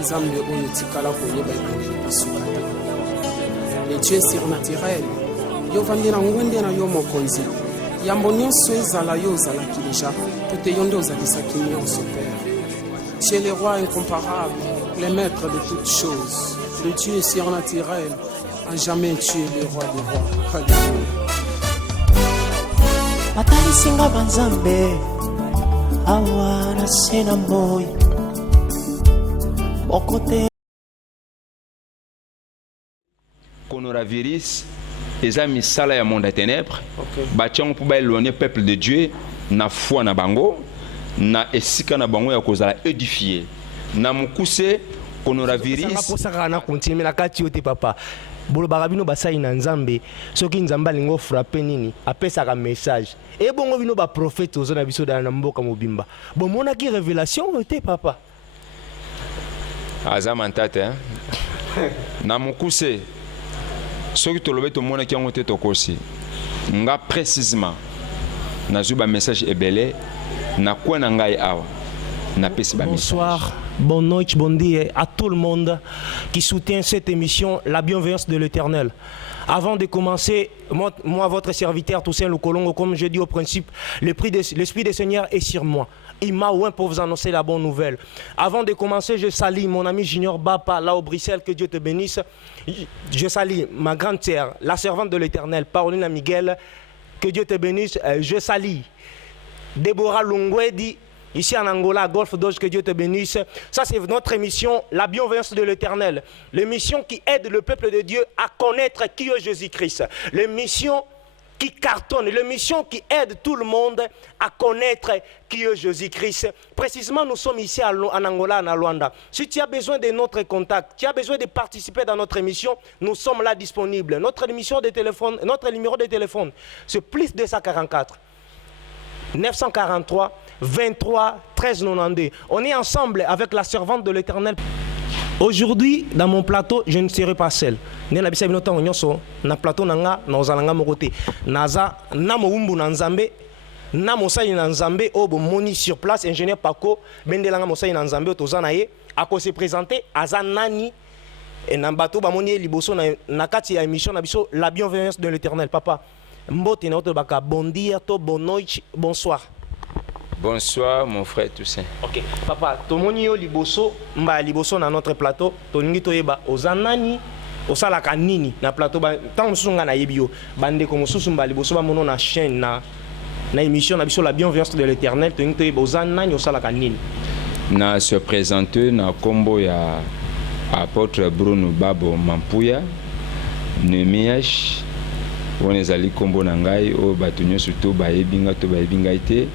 nzambe oyo tikala koyeba ebandeli bisuka te. Le Dieu surnaturel yo vandi na ngwende na yo mokonzi yambo nyonso ezala yo ozalaki deja tute yo nde ozalisaki nyonso Père. Tu es le roi incomparable, le maître de toutes choses, le Dieu surnaturel. À jamais tu es le roi des rois. Alléluia. Batali singa banzambe awa na sena moy bokote. Coronavirus eza misala ya monde ya ténèbres. Batiango pour éloigner peuple de Dieu na foi na bango na esika na bango ya kozala édifié. Na mukuse coronavirus. Ça posaka na continuer na kati yote papa. Bolo barabino basai na nzambe soki nzamba lingo frapper nini apesaka message et bongo bino ba prophète ozo na biso na mboka mobimba bon mona ki révélation te papa azamantate hein na mukuse soki tolobe to mona ki yango te tokosi nga précisément na zuba message ebele na kwa na ngai awa na pesi ba message. Bonsoir. Bonne nuit, bon dia à tout le monde qui soutient cette émission, la bienveillance de l'Éternel. Avant de commencer, moi votre serviteur Toussaint Lukolongo, comme je dis au principe, l'Esprit du Seigneur est sur moi. Il m'a oint pour vous annoncer la bonne nouvelle. Avant de commencer, je salue mon ami Junior Bapa, là au Bruxelles, que Dieu te bénisse. Je salue ma grande sœur, la servante de l'Éternel, Pauline Miguel, que Dieu te bénisse. Je salue Déborah Lungwedi, ici en Angola, Golfe d'Oge, que Dieu te bénisse. Ça, c'est notre émission, la bienveillance de l'Éternel. L'émission qui aide le peuple de Dieu à connaître qui est Jésus-Christ. L'émission qui cartonne, l'émission qui aide tout le monde à connaître qui est Jésus-Christ. Précisément, nous sommes ici en Angola, en Luanda. Si tu as besoin de notre contact, tu as besoin de participer dans notre émission, nous sommes là disponibles. Notre numéro de téléphone, c'est plus 244 943 23 13 92. On est ensemble avec la servante de l'Éternel. Aujourd'hui, dans mon plateau, je ne serai pas seul. Na plateau nanga na ozalanga mokote. Naza na moumbu na nzambe, na mosali na nzambe o moni sur place ingénieur Paco bendelanga mosali na nzambe tozana ye ako se présenter aza nani et na bato ba moni liboso na kati ya émission na biso la bienveillance de l'Éternel. Papa mbote na oto baka bon dia to bonne nuit, bonsoir. Bonsoir mon frère Toussaint. Ok, papa, tomoni yo liboso, mba liboso na notre plateau, tolingi toyeba ozanani, osalaka nini na plateau ba tant mususu nga na yebi yo, bande ko mususu mba liboso ba mono na chaîne na émission na biso la bienveillance de l'Éternel, tolingi toyeba ozanani osalaka nini. Na se présenter na kombo ya apôtre Bruno Babo Mampuya, Nemiash, on ezali kombo na ngai o bato nyonso to bayebinga to bayebinga ite.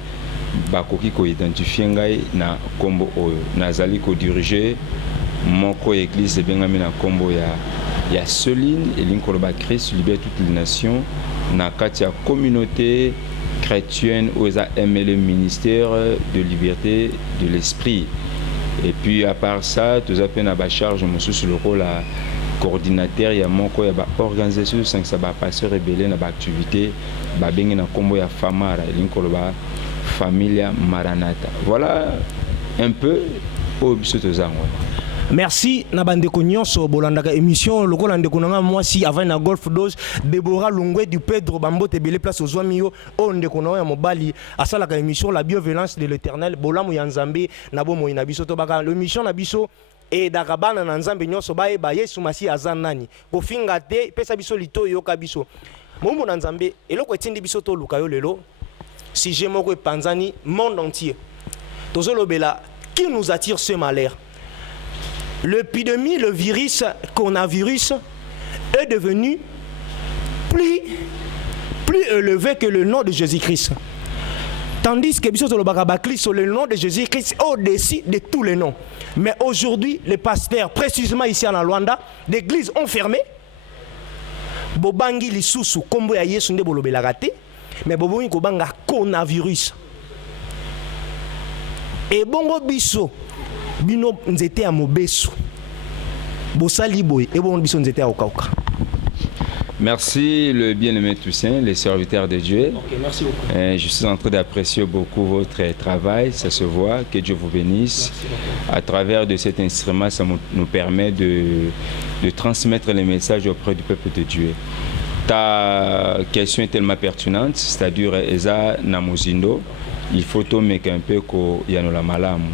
Bakoki ko identifier ngai na kombo oyo nazali ko diriger moko église bengami na kombo ya Soline elinko ba Christ libère toutes les nations na kati ya communauté chrétienne où ils a aimé le ministère de liberté de l'esprit. Et puis à part ça tous a peine à ba charge sur le rôle à coordinateur ya moko ya ba organisation 5 ça ba pasteur rebelle na ba activité ba bengi na kombo ya Famara elinko ba Familia Maranatha. Voilà un peu au Bisotozango. Merci Nabande Nyonso bolandaka émission lokola ndeko nanga mwasi avant na Golfe d'Oge Déborah Lungwe du Pedro Bambo Tebele place aux Oamio o ndeko na ya mobali asalaka émission la bienveillance de l'Éternel bolamu ya Nzambe na bomo ina biso to baka l'émission na biso et dakabana na Nzambe nyonso bae ba Yesu Masi azanani ko finga te pesa biso lito yoka biso momo na Nzambe eloko etindi biso to luka yo lelo si j'ai moko panzani monde entier tozolobela qui nous attire ce malheur. L'épidémie, le virus, coronavirus, est devenu plus élevé que le nom de Jésus-Christ. Tandis que le nom de Jésus-Christ est au-dessus de tous les noms. Mais aujourd'hui, les pasteurs, précisément ici en Luanda, l'église ont fermé. Bobangi lisusu kombo ya Yesu nde bolobelaka te, mais bobongi kobanga coronavirus. Et bongo biso bino nzete ya mobesu bosali boy et bongo biso nzete ya okauka. Merci le bien-aimé Toussaint, les serviteurs de Dieu. Ok, merci beaucoup. Je suis en train d'apprécier beaucoup votre travail, ça se voit, que Dieu vous bénisse. À travers de cet instrument, ça nous permet de transmettre les messages auprès du peuple de Dieu. Ta question est tellement pertinente, c'est-à-dire Eza Namuzindo, il faut tomber un peu ko yanola malamu.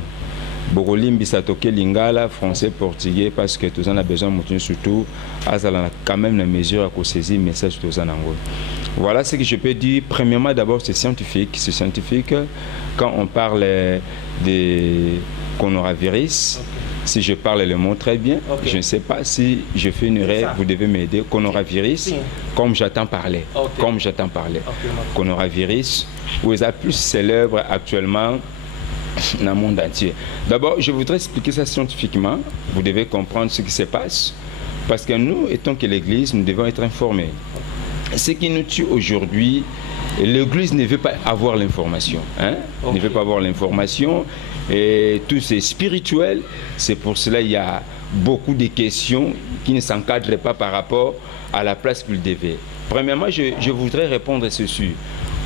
Bokolimbi satoke lingala, français, portugais, parce que tous en a besoin de surtout, quand même la mesure à saisir le message tous en anglais. Voilà ce que je peux dire. Premièrement, d'abord, c'est scientifique. C'est scientifique quand on parle de coronavirus. Si je parle le mot très bien, je ne sais pas si je fais une erreur, vous devez m'aider. Coronavirus, comme j'entends parler. Comme j'entends parler. Coronavirus, vous êtes plus célèbre actuellement dans le monde entier. D'abord, je voudrais expliquer ça scientifiquement. Vous devez comprendre ce qui se passe. Parce que nous, étant que l'Église, nous devons être informés. Ce qui nous tue aujourd'hui, l'Église ne veut pas avoir l'information. Ne veut pas avoir l'information. Et tout c'est spirituel. C'est pour cela qu'il y a beaucoup de questions qui ne s'encadrent pas par rapport à la place qu'il devait. Premièrement, je voudrais répondre à ceci.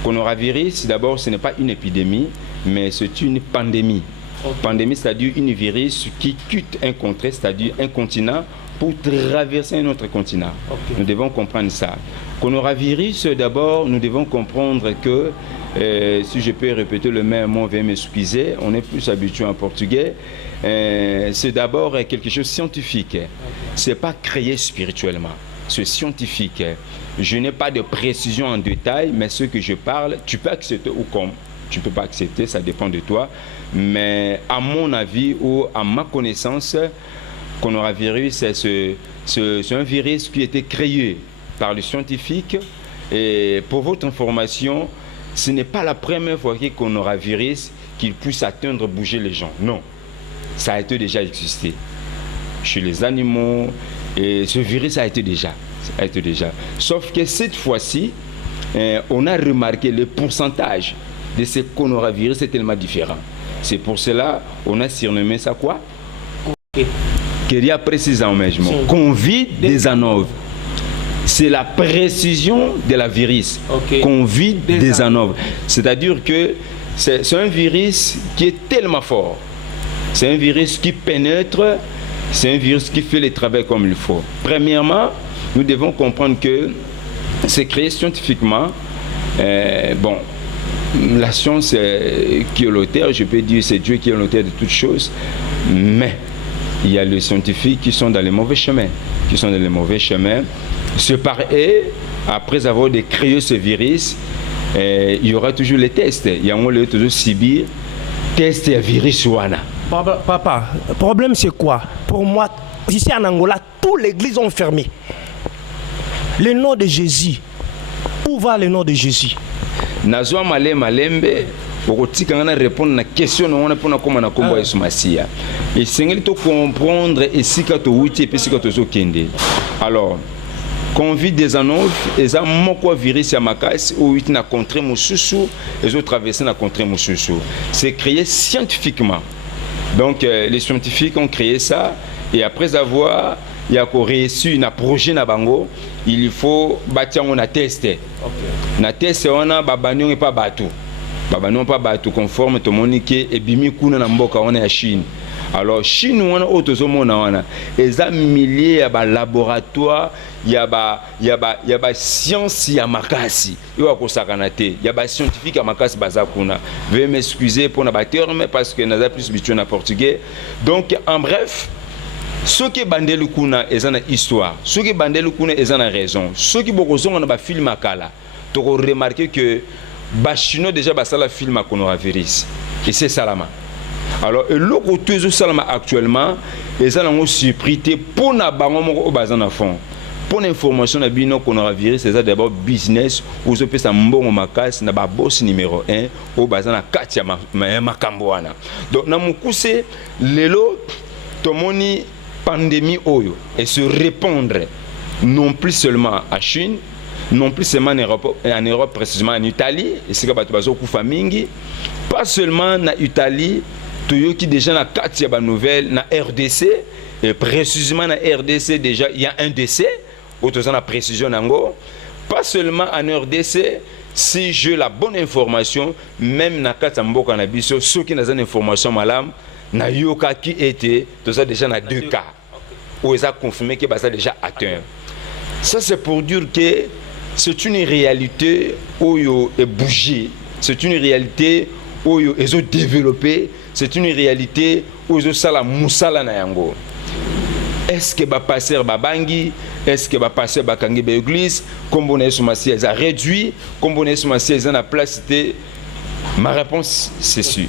Coronavirus, d'abord, ce n'est pas une épidémie, mais c'est une pandémie. Pandémie, c'est-à-dire un virus qui quitte un contrée, c'est-à-dire un continent, pour traverser un autre continent. Nous devons comprendre ça. Coronavirus, d'abord, nous devons comprendre que, si je peux répéter le même mot, veuillez m'excuser, on est plus habitué en portugais, c'est d'abord quelque chose de scientifique. Ce n'est pas créé spirituellement, c'est scientifique. Je n'ai pas de précision en détail, mais ce que je parle, tu peux accepter ou comme tu ne peux pas accepter, ça dépend de toi. Mais à mon avis ou à ma connaissance, coronavirus, c'est un virus qui a été créé par les scientifiques. Et pour votre information, ce n'est pas la première fois qu'il y a un coronavirus qui puisse atteindre, bouger les gens. Non, ça a été déjà existé chez les animaux et ce virus a été déjà. Sauf que cette fois-ci, on a remarqué le pourcentage de ce coronavirus est tellement différent. C'est pour cela qu'on a surnommé ça quoi? Queria préciser mesmo. Covid-19. C'est la précision de la virus. Covid-19. C'est-à-dire que c'est un virus qui est tellement fort. C'est un virus qui pénètre. C'est un virus qui fait le travail comme il faut. Premièrement, nous devons comprendre que c'est créé scientifiquement. La science qui est l'auteur, je peux dire c'est Dieu qui est l'auteur de toutes choses, mais il y a les scientifiques qui sont dans les mauvais chemins, C'est par eux, après avoir créé ce virus, il y aura toujours les tests. Il y a toujours subir tests et virus wana. Papa, le problème c'est quoi? Pour moi, ici en Angola, toutes les églises ont fermé. Le nom de Jésus. Où va le nom de Jésus? Nazwa malembe okotika ngana répondre na question na wana pona koma na kombo Yesu Masia. Et sengeli to comprendre esika to wuti et esika to zokende. Alors, Covid-19 eza moko virus ya makasi ou wuti na contrée mususu ezo traverser na contrée mususu. C'est créé scientifiquement. Donc les scientifiques ont créé ça et après avoir il y a réussi un projet na bango, il faut bâtir on a testé. Na test on a babanion et pas bateau. Babanion pas bateau conforme to monique et bimi kuna na mboka on est à Chine. Alors Chine on a autozo mona on a eza milliers ya ba laboratoire ya ba science ya makasi. Yo akosakana te. Ya ba scientifique ya makasi baza kuna. Veuillez m'excuser pour na ba terme parce que naza plus habitué na portugais. Donc en bref, ceux qui bandent kuna ezana histoire, ceux qui bandent kuna ezana raison, ceux qui bokozonga na ba film akala, tu auras remarqué que bachino déjà basala film à coronavirus et c'est salama. Alors le côté de salama actuellement ezana ngo surprise pour na bango moko bazana fond. Pour l'information na bino coronavirus c'est d'abord business ou zo pesa mbongo makasi na ba boss numéro 1 au bazana kati ya makambo wana. Donc na mukuse lelo tomoni pandémie oyo et se répandre non plus seulement à Chine, non plus seulement en Europe précisément en Italie, et c'est pas seulement en Italie, qui déjà na katia ba nouvelle na RDC et précisément na RDC déjà il y a un décès autant la précision nango, pas seulement en RDC. Si j'ai la bonne information, même na Katamboka na biso, ceux qui n'ont pas d'information malam, na yoka qui était, tout ça déjà na 2 cas, où ils ont confirmé que ça déjà atteint. Ça c'est pour dire que c'est une réalité où ils ont bougé, c'est une réalité où ils ont développé, c'est une réalité où ils ont ça la moussala na yango. Est-ce que va passer babangi? Est-ce que va passer bakangi l'église? Comme on est sur ma siège, a réduit. Comme on est sur ma siège, a place. Ma réponse, c'est sûr.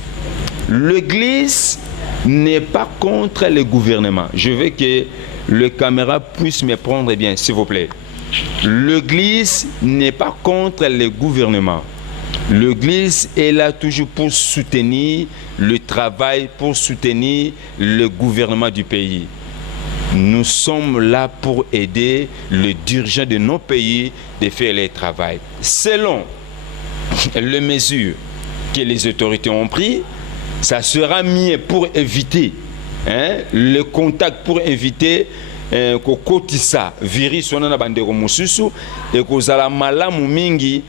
L'église n'est pas contre le gouvernement. Je veux que le caméra puisse me prendre bien, s'il vous plaît. L'église n'est pas contre le gouvernement. L'église est là toujours pour soutenir le travail, pour soutenir le gouvernement du pays. Nous sommes là pour aider les dirigeants de nos pays de faire leur travail. Selon les mesures que les autorités ont prises, ça sera mieux pour éviter le contact, pour éviter que kotisa virus on a bandeko mususu et que zala malamu mingi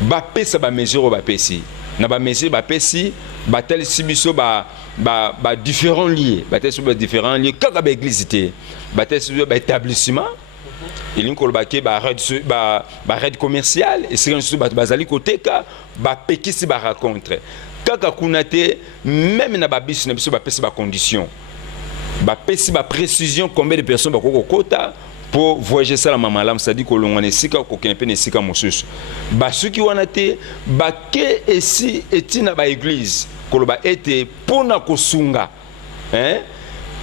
ba pesa ba mesure ba pesi na ba mesure ba pesi ba tel sibiso ba différents liés ba tel sur différents liés kaka ba église té ba tel sur ba établissement il ko ba ke ba red commercial et c'est sur ba bazali côté ka ba pekisi ba rencontre kaka kunate même na ba biso na biso ba pesa ba condition ba pesi ba précision combien de personnes ba ko kota pour voyager ça la mamalam c'est-à-dire que l'on est sika ko kenepe ne sika mosusu ba suki wana te ba ke esi etina ba église ko ba été pour na kosunga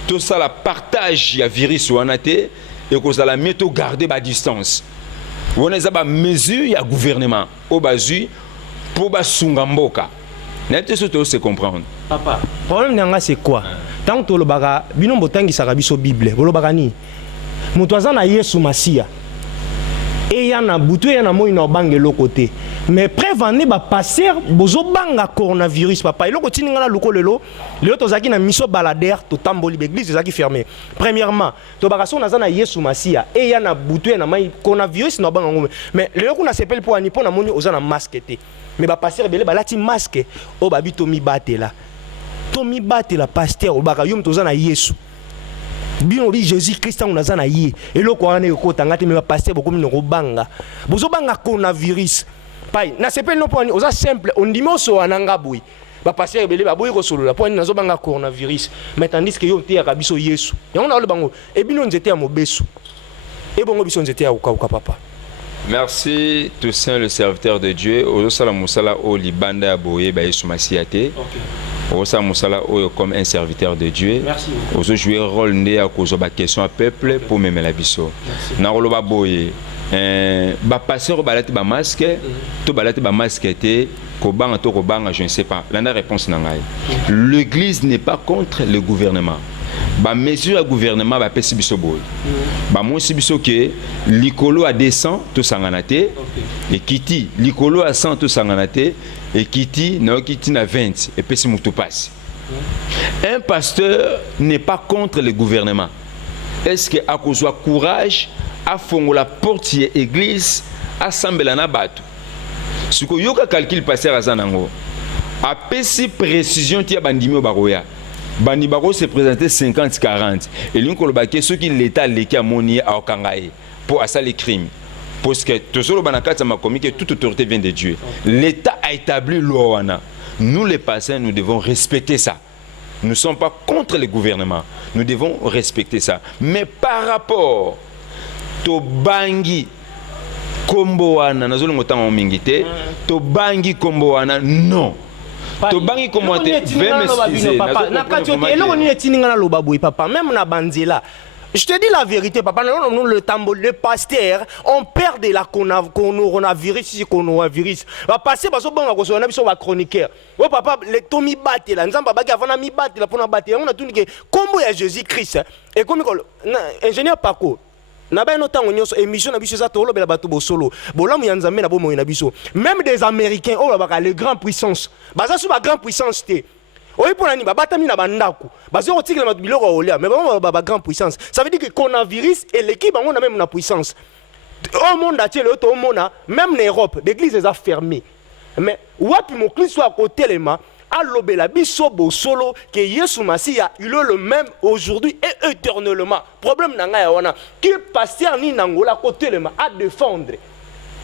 tout ça la partage ya virus wana te et que ça la mettre garder ba distance wana za ba mesure ya gouvernement au bazu pour ba sunga mboka n'était surtout se comprendre papa problème nanga c'est quoi tant que le baga bino botangi saka biso bible bolo bagani mutu aza na Yesu Masia et yana butu yana moi na bangelo côté mais prévenir ba passer bozo banga coronavirus papa eloko tininga na lukolelo lelo tozaki na miso baladaire to tamboli l'église ezaki fermée premièrement to bakaso na za na Yesu Masia et yana butu yana mai coronavirus na banga ngome mais lelo kuna sepel po ani po na moni oza na masque te mais ba passer belé balati masque o babito mi batela to mi batela pasteur o baka yum toza na Yesu bino li Jésus Christ on a na yé et loko ane ko tanga te me passer beaucoup mino ko banga bozo banga coronavirus pai na sepel no point oza simple on dimoso ananga boui ba passer belé ba boui ko solo la point na zo banga coronavirus mais tandis que yo te ya biso Yesu ya on a le bango e bino nzete ya mobesu e bongo biso nzete ya uka papa. Merci Toussaint le serviteur de Dieu ozo sala musala o libanda ya boye ba Yesu Masiate. Osa musala oyo comme un serviteur de Dieu. Merci. Ozo jouer rôle né à cause ba question à peuple pour même la biso. Na rolo ba boye ba passer balati ba masque to balati ba masque te ko banga to ko banga je ne sais pas. La réponse na ngai. L'église n'est pas contre le gouvernement. Ba mesure à gouvernement ba pesi biso boy. Ba mo si biso ke likolo a 200 to sanganate et kiti likolo a 100 to sanganate et kiti na kiti na 20 et pesi mutu passe. Un pasteur n'est pas contre le gouvernement. Est-ce que a cause courage à fongola portier église assemblée na bato. Ce que yoka calcul passer à zanango. A pesi précision tia bandimi baroya. Bani baro se présenter 50-40 et l'on baké ceux qui l'état l'équipe monier à Okangaï pour à ça les crimes parce que tout le banakata m'a commis que toute autorité vient de Dieu. L'état a établi l'Oana. Nous les pasteurs nous devons respecter ça. Nous ne sommes pas contre le gouvernement. Nous devons respecter ça. Mais par rapport to bangi komboana nazolo ngotanga mingité to bangi komboana non. To bangi comment papa na katiote eloko ni tininga na loba boy papa même na banzela je te dis la vérité papa nous le tambo le pasteur on perd de la coronavirus va passer baso banga ko sona biso ba chroniqueur o papa le tomi batela nzamba baki avana mi batela pona batela on a tout que combo ya Jésus Christ et comme ingénieur Paco na ba no tango nyonso émission na biso za tolo bela bato bo solo bolamu ya nzambe na bomo na biso même des américains oh ba les grandes puissances baza sous ba grande puissance té oyi pour nani babatami na bandako bazo kotikela biloko olia mais ba grande puissance ça veut dire que coronavirus et l'équipe bango na même na puissance au monde entier le to mona même en Europe l'église est fermée mais wapi mon Christ soit à côté les mains alobela biso bosolo que Yesu Masia il est le même aujourd'hui et éternellement problème nanga ya wana qui pasteur ni nangola côté les mains à défendre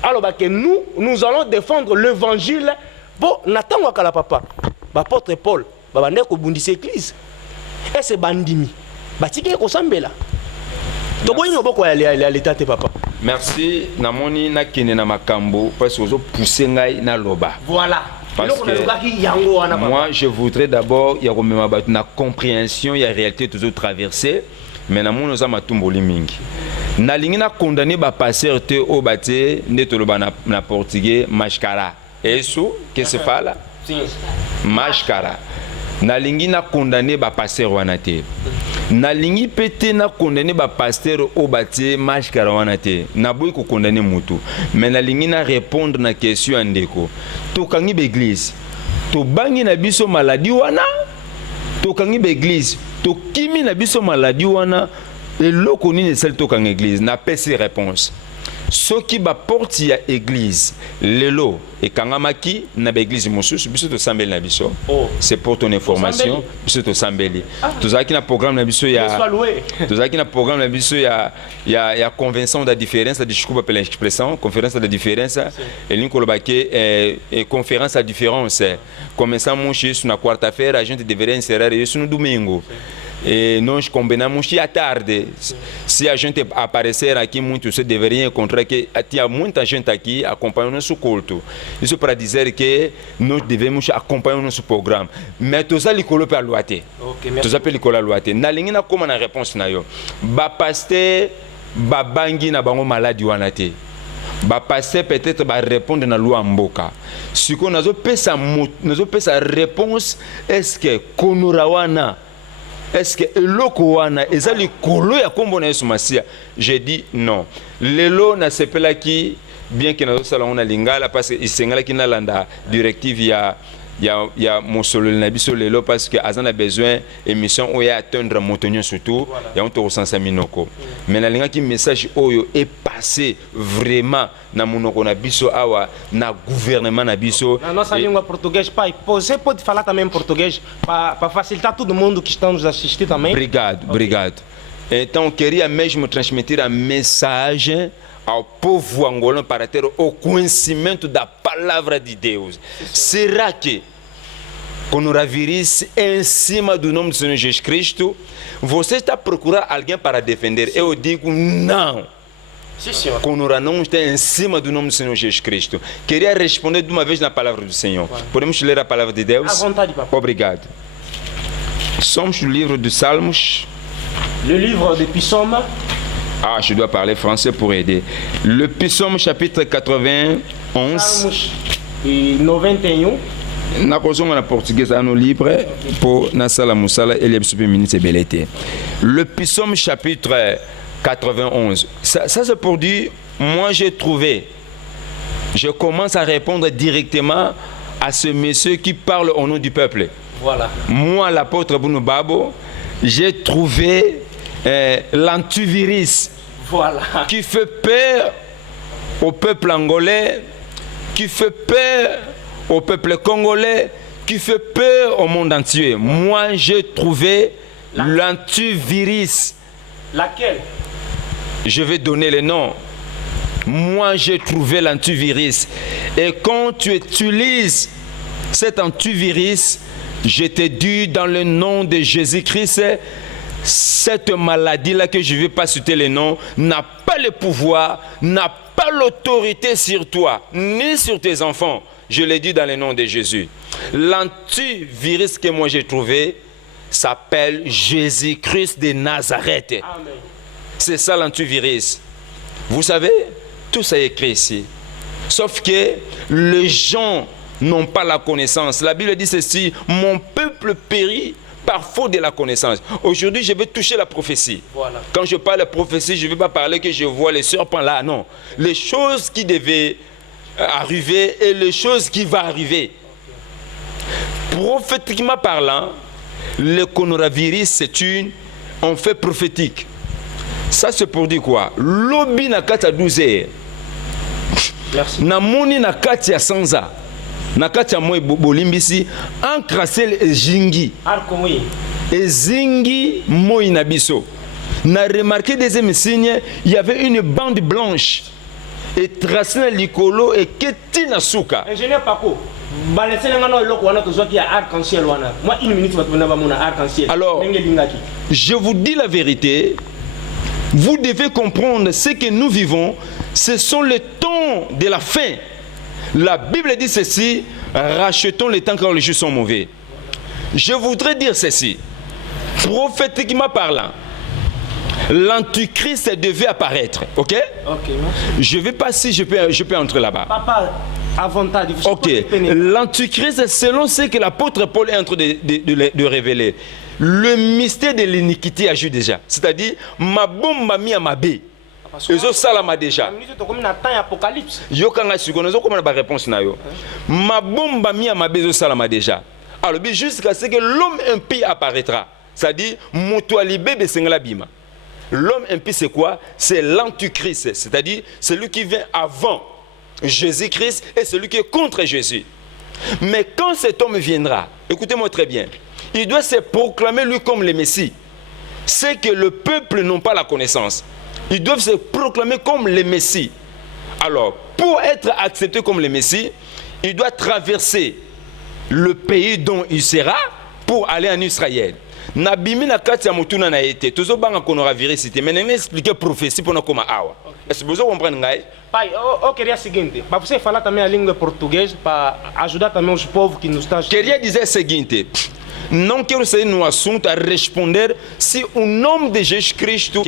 alors que nous allons défendre l'évangile bon natangwa kala papa apôtre Paul babande ko bundisa église et c'est bandimi batike ko sambela to boyi boko ya l'état te papa. Merci namoni na kene na makambo parce que ozo pousser ngai na loba voilà. Parce que moi, je voudrais d'abord y avoir une compréhension, il y a réalité toujours traversée, mais nous nous avons tout mingi. Na lingi na condamné ba passer te au bate netoloba na portugais mashkara. Eso que se fala? Mashkara. Na lingi na condamné ba passer wana te. Na lingi pété na condamné ba pasteur au bate mashkara wana te. Na boy ko condamné mutu. Mais na lingi na répondre na question andeko. To kangi l'église. To bangi na biso maladie wana. To kangi l'église. To kimi na biso maladie wana. Et l'oko ni ne sel to kangi église. Na pesi réponse. Ce qui va porter à l'église, lelo et kangamaki na l'église mosusu biso to sambeli na biso. C'est pour ton information, biso to sambeli. Tozaki na programme na biso ya tozaki na programme na biso ya convention da différence da discours appelé expression, conférence da différence et linkolo baké conférence à différence. Commençant mon chez sur na quarta-feira a gente deveria encerrar isso no domingo. E nós combinamos que à tarde, se a gente aparecer aqui muito, você deveria encontrar que tinha muita gente aqui acompanhando o nosso culto. Isso para dizer que nós devemos acompanhar o nosso programa. Mas tu já lhe colocou a luate. Tu já lhe colocou a luate. Na linha como na réponse na yo, ba pasteur ba bangi na bango maladi wanate. Ba pasteur peut-être ba répondre na loi mboka. Ce qu'on a pesa réponse est-ce que konurawana est-ce que eloko wana ezali kolo ya kombo na Yesu Masia? J'ai dit non. Lelo na sepela ki bien que nazo sala ona lingala parce que isengala ki na landa directive ya mosolo na biso lelo parce que azan a besoin émission oya atteindre montonyo surtout ya on to sensa minoko. Mais na linga ki message oyo est passé vraiment na monoko na biso awa na gouvernement na biso. Na nossa língua português, pai, você pode falar também português para facilitar todo mundo que está nos assistindo também? Obrigado. Então queria mesmo transmitir a mensagem ao povo angolano para ter o conhecimento da palavra de Deus. Será que coronavírus é em cima do nome do Senhor Jesus Cristo? Você está procurando alguém para defender? Eu digo não. Sim, senhor. Coronavírus não está em cima do nome do Senhor Jesus Cristo. Queria responder de uma vez na palavra do Senhor. Podemos ler a palavra de Deus? À vontade, papai. Obrigado. Somos no livro dos Salmos. Le livre des psaumes. Ah, je dois parler français pour aider. Le psaume chapitre 91. Salmos 91. Na kozonga na portugais ano libre pour na sala musala ele bisope minute belete. Le psaume chapitre 91. Ça c'est pour dire moi j'ai trouvé. Je commence à répondre directement à ce monsieur qui parle au nom du peuple. Voilà. Moi l'apôtre Bruno Babo, j'ai trouvé l'antivirus. Voilà. Qui fait peur au peuple angolais, qui fait peur au peuple congolais, qui fait peur au monde entier. Moi, j'ai trouvé l'antivirus. Laquelle? Je vais donner le nom. Moi, j'ai trouvé l'antivirus. Et quand tu utilises cet antivirus, je te dis dans le nom de Jésus-Christ, cette maladie-là que je ne vais pas citer le nom, n'a pas le pouvoir, n'a pas l'autorité sur toi, ni sur tes enfants. Je l'ai dit dans le nom de Jésus. L'antivirus que moi j'ai trouvé s'appelle Jésus-Christ de Nazareth. Amen. C'est ça l'antivirus. Vous savez, tout ça est écrit ici. Sauf que les gens n'ont pas la connaissance. La Bible dit ceci, mon peuple périt par faute de la connaissance. Aujourd'hui, je vais toucher la prophétie. Voilà. Quand je parle de prophétie, je ne vais pas parler que je vois les serpents là, non. Les choses qui devaient arriver et les choses qui vont arriver. Prophétiquement parlant, le coronavirus, c'est un fait prophétique. Ça, c'est pour dire quoi? Lobby na kati à 12 heures. Merci. Na moni na kati à 100 ans. Na kati à moi bolimbisi, encrassé et jingi. Arcomoui. Et zingi moi na biso. Na remarqué deuxième signe, il y avait une bande blanche. Et tracé na likolo et keti na suka. Ingénieur Paco. Moi, une minute, arc-en-ciel. Alors, je vous dis la vérité. Vous devez comprendre ce que nous vivons. Ce sont les temps de la fin. La Bible dit ceci: rachetons les temps quand les jours sont mauvais. Je voudrais dire ceci. Prophétiquement parlant, l'antichrist devait apparaître. Ok? Ok, merci. Je ne vais pas si je peux entrer là-bas. Papa, avantage. Ok. L'antichrist, selon ce que l'apôtre Paul est en train de révéler, le mystère de l'iniquité agit déjà. C'est-à-dire, ma bombe m'a mis à ma baie. Ils ont ça là déjà. Yokanga sukono comme la réponse na yo. Ma bombe m'a mis à ma baie ça là déjà. Alors jusqu'à ce que l'homme impie apparaîtra. C'est-à-dire, motoalibé besengla bima. L'homme impie c'est quoi? C'est l'antichrist, c'est-à-dire celui qui vient avant Jésus-Christ et celui qui est contre Jésus. Mais quand cet homme viendra, écoutez-moi très bien, il doit se proclamer lui comme le Messie. C'est que le peuple n'a pas la connaissance. Ils doivent se proclamer comme le Messie. Alors, pour être accepté comme le Messie, il doit traverser le pays dont il sera pour aller en Israël. Nabimi na kati ya mutuna na été tozo banga coronavirus cité mais n'ai expliquer prophétie pour na koma awa. Est-ce que vous comprenez ngai? Pai, eu queria seguinte, para você falar também a língua portuguesa para ajudar também os povos que nos estão. Queria dizer o seguinte, não quero sair no assunto a responder se o nome de Jesus Cristo,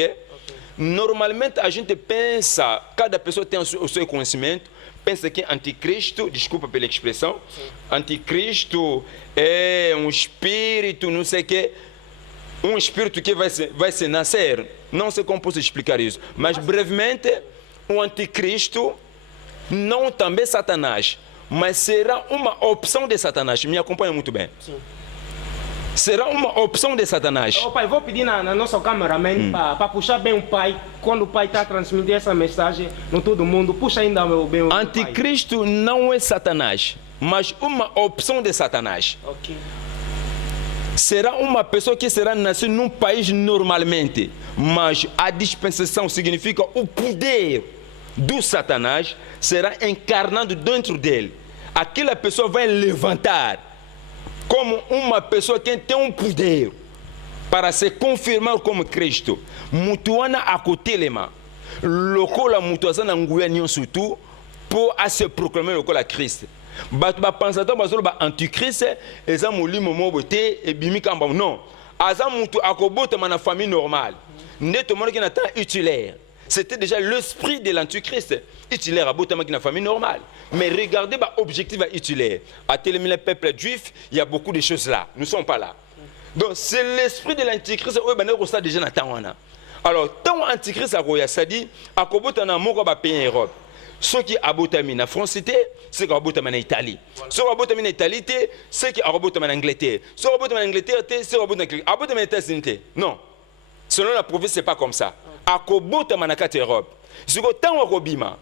normalmente a gente pensa, cada pessoa tem o seu conhecimento, pensa que anticristo, desculpa pela expressão, anticristo é um espírito, não sei o que, um espírito que vai se nascer. Não sei como posso explicar isso, mas brevemente, o anticristo não também Satanás, mas será uma opção de Satanás. Me acompanha muito bem. Sim. Será uma opção de Satanás. Oh, pai, vou pedir na nossa cameraman para puxar bem o pai. Quando o pai está transmitindo essa mensagem no todo mundo, puxa ainda bem o anticristo pai. Não é Satanás, mas uma opção de Satanás. Ok. Será uma pessoa que será nascida num país normalmente, mas a dispensação significa o poder do Satanás será encarnado dentro dele. Aquela pessoa vai levantar como uma pessoa que tem um poder para se confirmar como Cristo. Mutuana akotelema. Lokola mutuazana nguya nyonso tu pour se proclamer lokola Christ. Bato ba pensateur bazolo ba antichrist eza molimo mobote e bimika mbam non. Aza mutu akobota na famille normale. Neto monaki na temps utilaire. C'était déjà l'esprit de l'antichrist. Utilaire à botamaki na famille normale. Mais regardez l'objectif utilaire. À téléminer le peuple juif, il y a beaucoup de choses là. Nous ne sommes pas là. Donc c'est l'esprit de l'antichrist. Oui, déjà dans Tawana. Alors, tant l'antichrist a dit, à Kobotana Moko va payer Europe. Ceux qui abotami na France, ceux qui abotami na Italie. Ceux qui abotami na Italie, ceux qui abotami na Angleterre. Ceux qui abotami na Angleterre, ceux qui abotami na États-Unis. Non. Selon la province, ce n'est pas comme ça. À Kobotami na Europe. Ce que tant Robima.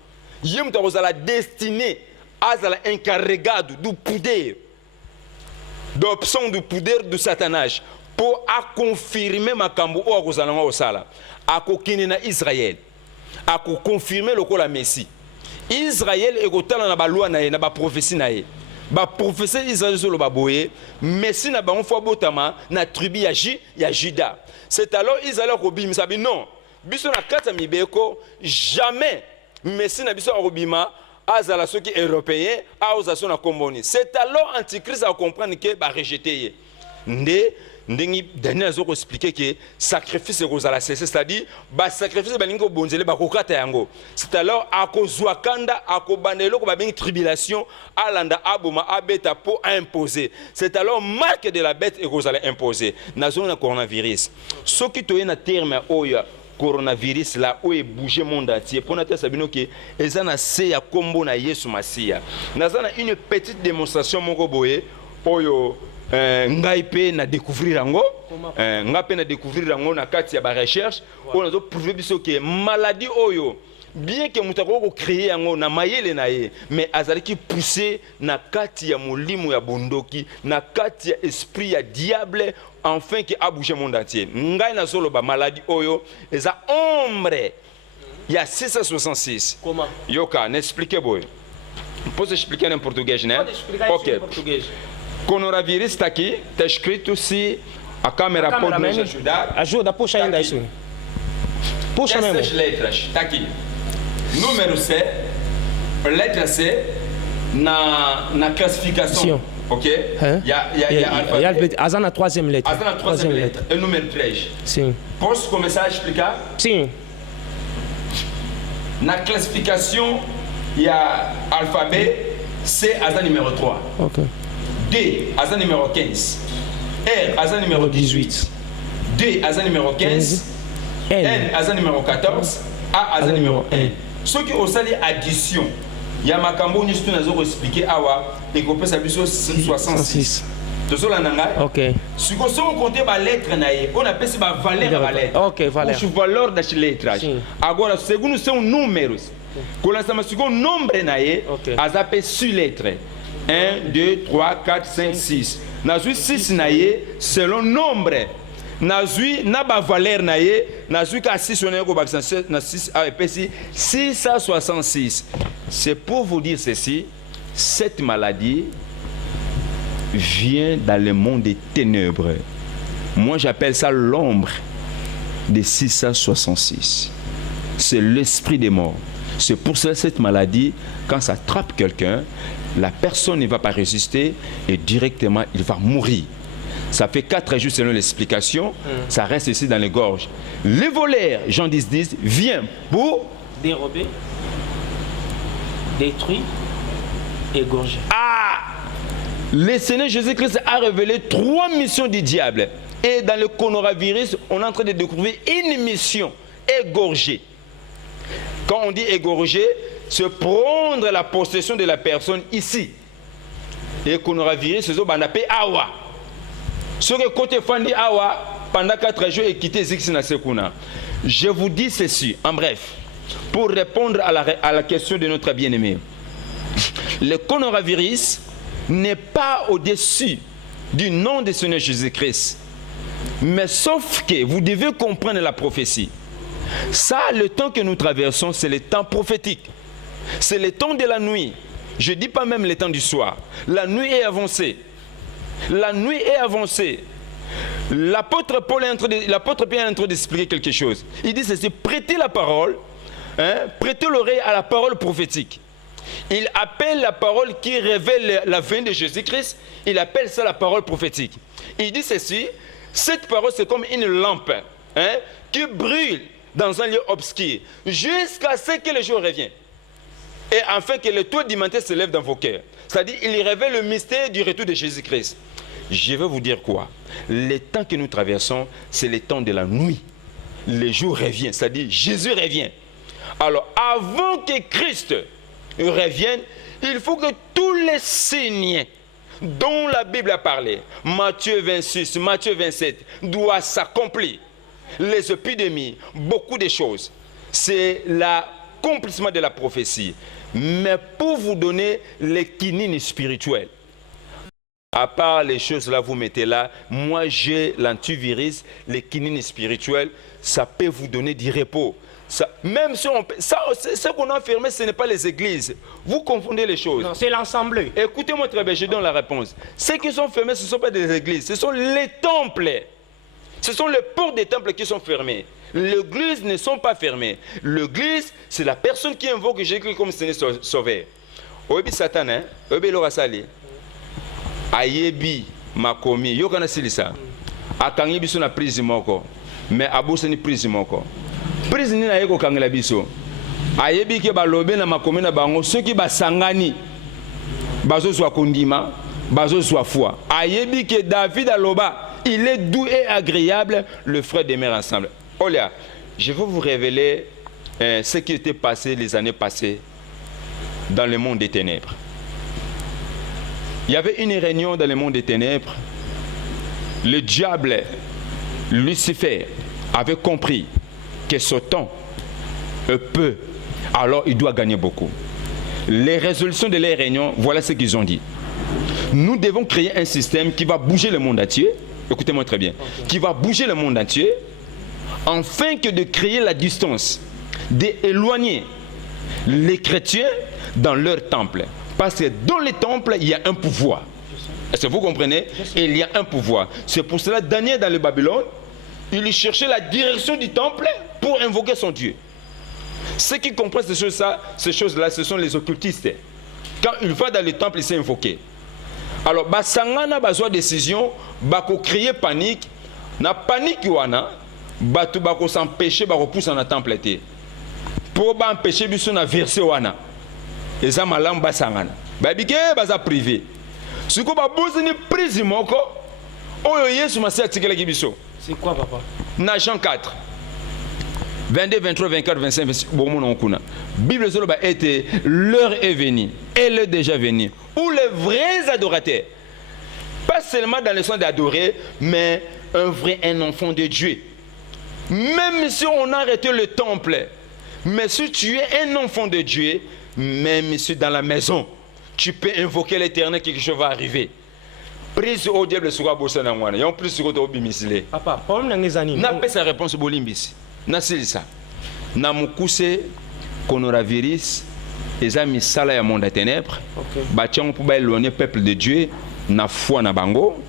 Yem la destinée à l'encarregado du pouvoir, d'option du pouvoir du Satanás, pour confirmer ma cambo ou à Rosalama au Sala, à Kokinena Israël, à confirmer le la Messie. Israël est au talent na loi na ba prophétie na ye. Ba prophétie Israël sur le baboye, Messie na ba on fois botama na tribu ya Juda. C'est alors Israël robim sabi non. Biso na kata mibeko jamais Messie na biso robima azala ceux qui européens a osation na komboni. C'est alors antichrist à comprendre que ba rejeter ndengi Daniel zo ko expliquer que sacrifice rozala c'est-à-dire ba sacrifice balingo bonzele ba kokata yango. C'est alors à kozwa kanda à kobandelo ko ba bengi tribulation alanda aboma abeta pour imposer. C'est alors marque de la bête et rozala imposer. Na zone na coronavirus. Ce qui toye na terme oya coronavirus là où est bougé monde entier pour notre sabino que ezana se ya kombo na Yesu Masia. Nazana une petite démonstration moko boye oyo ngai pe na découvrir yango ngai pe na découvrir yango na kati ya ba recherche on a prouvé biso que maladie oyo bien que mutako créer yango na mayele na ye mais azalaki poussé na kati ya molimo ya bondoki na kati ya esprit ya diable enfin que a bougé monde entier ngai na solo ba maladie oyo eza ombre ya 666 comment yoka n'expliquer boy posso explicar em português né OK coronavirus está aqui, está escrito se a câmera pode nos ajudar. Ajuda, puxa ainda isso. Puxa mesmo. Essas letras, está aqui. Número C, letra C, na classificação. Ok? Il y a alphabet. Asa na troisième lettre. Asa na troisième lettre. E número 3. Sim. Posso começar a explicar? Sim. Na classificação, il y a alphabet C, asa numéro 3. Ok. D, asa numéro 15. R, asa numéro 18. D, asa numéro 15. N, asa numéro 14. A, asa numéro 1. Ce qui est aussi addition, il y a ma cambo, nous avons expliqué awa et qu'on peut s'abuser 66. Tu sais la nanga? Ok. Si on compte la lettre, on appelle ça la valeur de la lettre. Ok, valeur. Ou valeur de la lettre. Alors, segundo são números. Quand on a un nombre, on appelle sur lettre. 1, 2, 3, 4, 5, 6. Nous avons 6 selon nombre. Nous avons valeur, nous avons 666. C'est pour vous dire ceci, cette maladie vient dans le monde des ténèbres. Moi j'appelle ça l'ombre des 666. C'est l'esprit des morts. C'est pour ça que cette maladie, quand ça attrape quelqu'un, la personne ne va pas résister et directement il va mourir. Ça fait 4 jours selon l'explication, ça reste ici dans les gorges. Les voleurs, Jean 10, vient pour dérober, détruire, égorger. Ah! Le Seigneur Jésus-Christ a révélé 3 missions du diable. Et dans le coronavirus, on est en train de découvrir une mission, égorger. Quand on dit égorger, c'est prendre la possession de la personne ici. Et coronavirus, c'est ce qu'on appelle awa. Ce que côté Fandi awa, pendant 4 jours, et quitter Zixina Sekuna. Je vous dis ceci, en bref, pour répondre à la question de notre bien-aimé. Le coronavirus n'est pas au-dessus du nom de Seigneur Jésus-Christ. Mais sauf que vous devez comprendre la prophétie. Ça, le temps que nous traversons, c'est le temps prophétique. C'est le temps de la nuit. Je ne dis pas même le temps du soir. La nuit est avancée. La nuit est avancée. L'apôtre Pierre est en train d'expliquer quelque chose. Il dit ceci, prêtez la parole, prêtez l'oreille à la parole prophétique. Il appelle la parole qui révèle la venue de Jésus-Christ, il appelle ça la parole prophétique. Il dit ceci, cette parole c'est comme une lampe qui brûle dans un lieu obscur jusqu'à ce que le jour revienne. Et afin que le toit du matin se lève dans vos cœurs. C'est-à-dire il révèle le mystère du retour de Jésus-Christ. Je vais vous dire quoi? Le temps que nous traversons, c'est le temps de la nuit. Le jour revient, c'est-à-dire Jésus revient. Alors avant que Christ revienne, il faut que tous les signes dont la Bible a parlé, Matthieu 26, Matthieu 27, doivent s'accomplir. Les épidémies, beaucoup de choses. C'est l'accomplissement de la prophétie. Mais pour vous donner les kinines spirituels, à part les choses là, vous mettez là, moi j'ai l'antivirus, les kinines spirituels, ça peut vous donner du repos. Ça, même si ce qu'on a fermé, ce n'est pas les églises. Vous confondez les choses. Non, c'est l'ensemble. Écoutez-moi très bien, je donne la réponse. Ceux qui sont fermés, ce ne sont pas des églises, ce sont les temples. Ce sont les portes des temples qui sont fermées. L'église ne sont pas fermées. L'église, c'est la personne qui invoque Jésus comme Seigneur Sauveur. Obi Satan, Obi Lorasali, Ayebi Makomi, Yokana Silisa, Akangi biso na prise moko, mais Abousse ni prise moko. Prise ni na yeko kangela biso. Ayebi ke balobe na Makomi na bango, ceux qui basangani, bazo soit kondima, bazo soit foi. Ayebi ke David aloba, il est doux et agréable, le frère demeure ensemble. Olia, je vais vous révéler ce qui était passé les années passées dans le monde des ténèbres. Il y avait une réunion dans le monde des ténèbres le diable, Lucifer, avait compris que ce temps peut, alors il doit gagner beaucoup. Les résolutions de les réunions, voilà ce qu'ils ont dit. Nous devons créer un système qui va bouger le monde entier, écoutez-moi très bien, qui va bouger le monde entier, afin que de créer la distance, d'éloigner les chrétiens dans leur temple. Parce que dans les temples, il y a un pouvoir. Est-ce que vous comprenez? Il y a un pouvoir. C'est pour cela, Daniel dans le Babylone, il cherchait la direction du temple pour invoquer son Dieu. Ceux qui comprennent ces choses-là, ce sont les occultistes. Quand il va dans le temple, il s'est invoqué. Alors, basangana bazwa décision, bako créer panique, na panique wana, batu bako s'empêcher, bako pousser dans le temple té. Pour empêcher biso na verser wana. Eza malam basangana. Babike baza privé. Siko babuzi ni prise moko, oyo Yesu masi atikela kibiso. C'est quoi, papa? Na Jean 4. 22, 23, 24, 25, 26, Bible était l'heure est venue, elle est déjà venue, où les vrais adorateurs, pas seulement dans le sens d'adorer, mais un enfant de Dieu. Même si on a arrêté le temple, mais si tu es un enfant de Dieu, même si dans la maison, tu peux invoquer l'Éternel, quelque chose va arriver. Prise au diable sur la bosse na mwana, yon plus sur au bimisile. Papa, problème n'engezani. N'a pas sa réponse bolimbisi. Nasilisa na mukuse coronavirus eza misala ya monde des ténèbres batiango pour éloigner peuple de Dieu na foi na bango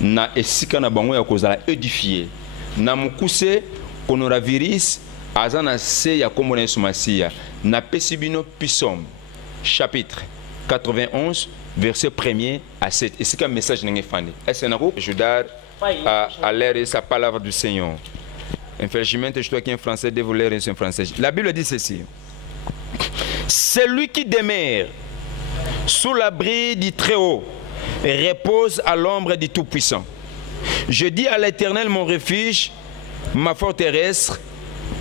na esika na bango ya kozala édifier na mukuse coronavirus aza na se ya kombo na Yesu Masiya na pesibino Psaume chapitre 91 verset 1er à 7 esika message n'engé fandi est-ce que Judas à l'air de sa parole du Seigneur. Infelizmente, je suis qui un français, de vous lire un français. La Bible dit ceci. Celui qui demeure sous l'abri du Très-Haut repose à l'ombre du Tout-Puissant. Je dis à l'Éternel mon refuge, ma forteresse,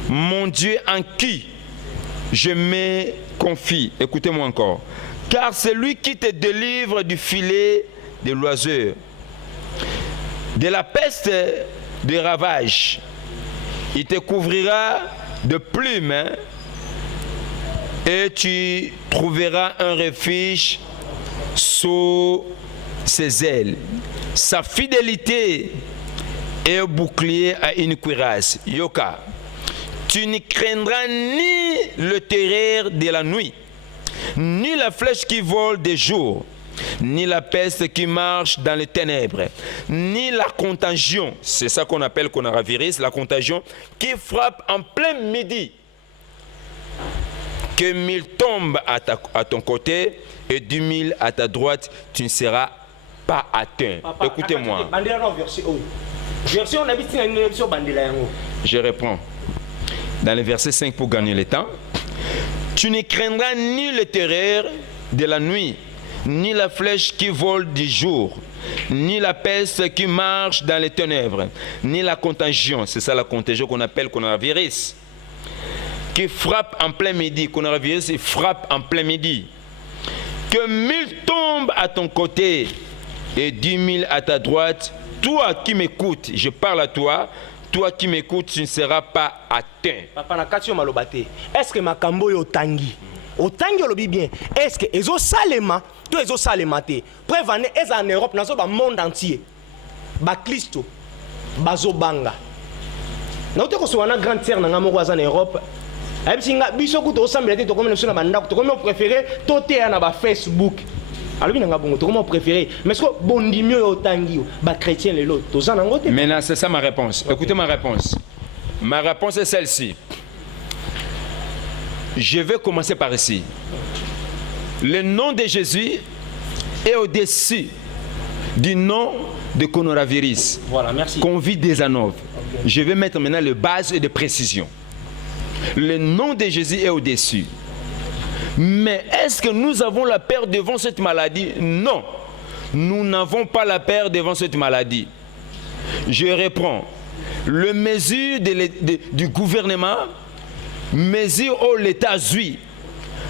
mon Dieu en qui je me confie. Écoutez-moi encore. Car c'est lui qui te délivre du filet de l'oiseur, de la peste des ravages. Il te couvrira de plumes et tu trouveras un refuge sous ses ailes. Sa fidélité est un bouclier à une cuirasse. Yoka, tu ne craindras ni le terreur de la nuit, ni la flèche qui vole de jour, ni la peste qui marche dans les ténèbres, ni la contagion, c'est ça qu'on appelle coronavirus, la contagion qui frappe en plein midi. Que 1000 tombent à ton côté et 10 000 à ta droite, tu ne seras pas atteint. Écoutez-moi. Je reprends. Dans le verset 5 pour gagner le temps. Tu ne craindras ni le terreur de la nuit, ni la flèche qui vole du jour, ni la peste qui marche dans les ténèbres, ni la contagion, c'est ça la contagion qu'on appelle coronavirus, qui frappe en plein midi. Coronavirus, il frappe en plein midi. Que 1000 tombent à ton côté et 10 000 à ta droite. Toi qui m'écoutes, je parle à toi. Toi qui m'écoutes, tu ne seras pas atteint. Papa, nakatio malobate. Est-ce que makambo yo tangi? Otangi olobi bien. Est-ce que ezo salema, to ezo salema te. Preuve ane est en Europe, nazo ba monde entier. Ba Christo, bazo banga. Na ote ko so wana grande sœur na ngamo en Europe. Absinga biso kuto osambela te to comme na bandako, to comme préféré to te na ba Facebook. Alors bien ngabongo to comme préféré. Mais est-ce que bondimio yo tangi ba chrétien le lot, to za nango te. Maintenant, c'est ça ma réponse. Okay. Écoutez ma réponse. Ma réponse est celle-ci. Je vais commencer par ici. Le nom de Jésus est au-dessus du nom de coronavirus. Voilà, merci. Qu'on vit des anneaux. Okay. Je vais mettre maintenant les bases de précision. Le nom de Jésus est au-dessus. Mais est-ce que nous avons la peur devant cette maladie? Non. Nous n'avons pas la peur devant cette maladie. Je reprends. Le mesure du gouvernement, mesure où l'État suit.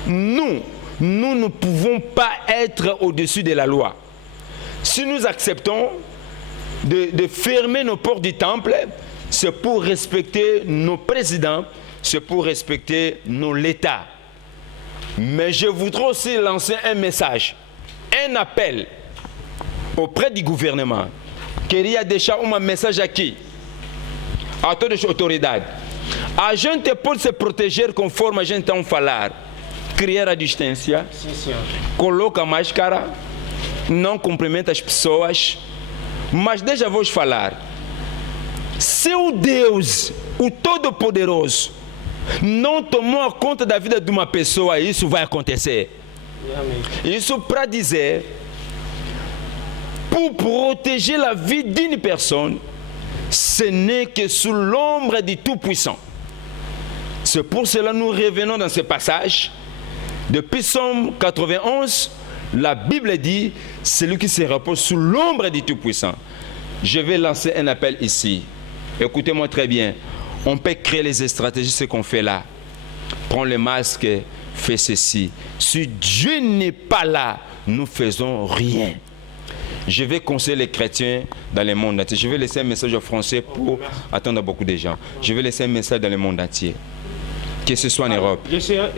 Nous ne pouvons pas être au-dessus de la loi. Si nous acceptons de fermer nos portes du temple, c'est pour respecter nos présidents, c'est pour respecter nos États. Mais je voudrais aussi lancer un message, un appel auprès du gouvernement. Queria deixar un message aqui a todas as autoridades. A gente pode se proteger conforme a gente está a falar. Criar a distância, coloca a máscara, não cumprimenta as pessoas, mas deixa vos falar. Se o Deus, o Todo-Poderoso, não tomou a conta da vida de uma pessoa, isso vai acontecer. Isso para dizer, pour protéger la vie d'une personne, ce n'est que sous l'ombre du Tout-Puissant. C'est pour cela que nous revenons dans ce passage. Depuis Psaume 91, la Bible dit, celui qui se repose sous l'ombre du Tout-Puissant. Je vais lancer un appel ici. Écoutez-moi très bien. On peut créer les stratégies, ce qu'on fait là. Prends le masque, fais ceci. Si Dieu n'est pas là, nous faisons rien. Je vais conseiller les chrétiens dans le monde entier. Je vais laisser un message en français pour attendre beaucoup de gens. Je vais laisser un message dans le monde entier. Que ce soit en Europe.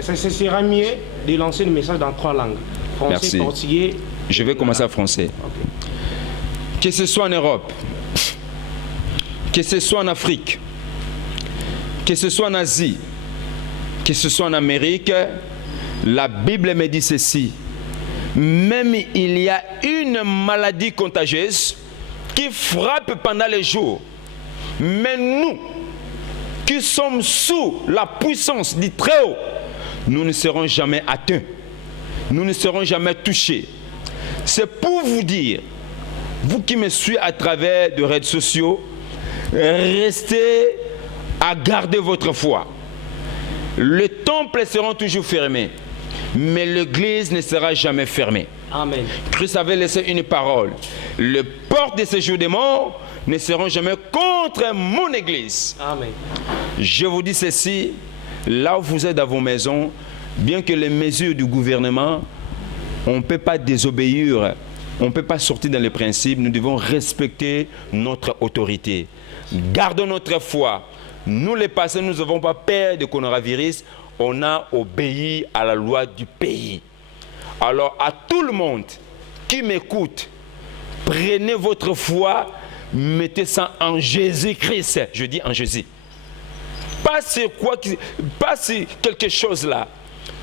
Ça sera mieux de lancer le message dans 3 langues. Français, merci. Portugais. Je vais commencer en français. Okay. Que ce soit en Europe, que ce soit en Afrique, que ce soit en Asie, que ce soit en Amérique, la Bible me dit ceci. Même il y a une maladie contagieuse qui frappe pendant les jours. Mais nous, qui sommes sous la puissance du Très-Haut, nous ne serons jamais atteints. Nous ne serons jamais touchés. C'est pour vous dire, vous qui me suivez à travers des réseaux sociaux, restez à garder votre foi. Les temples seront toujours fermés, mais l'église ne sera jamais fermée. Amen. Christ avait laissé une parole. Les portes de ce jour des morts ne seront jamais contre mon église. Amen. Je vous dis ceci, là où vous êtes dans vos maisons, bien que les mesures du gouvernement, on ne peut pas désobéir, on ne peut pas sortir dans les principes, nous devons respecter notre autorité. Gardons notre foi. Nous les passés, nous n'avons pas peur de coronavirus, on a obéi à la loi du pays. Alors à tout le monde qui m'écoute, prenez votre foi, mettez ça en Jésus-Christ. Je dis en Jésus. Pas sur quoi, pas sur quelque chose là.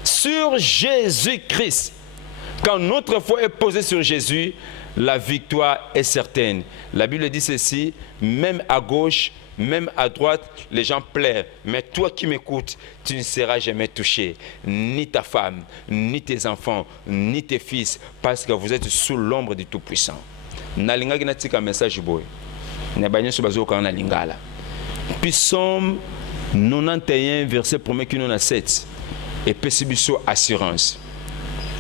Sur Jésus-Christ. Quand notre foi est posée sur Jésus, la victoire est certaine. La Bible dit ceci, même à gauche, même à droite, les gens pleurent. Mais toi qui m'écoutes, tu ne seras jamais touché. Ni ta femme, ni tes enfants, ni tes fils, parce que vous êtes sous l'ombre du Tout-Puissant. Nalinga ki natika message boy. Na banyo so bazo ka na lingala. Psaume 91 verset 1 qui nous a 7. Et pesibiso assurance.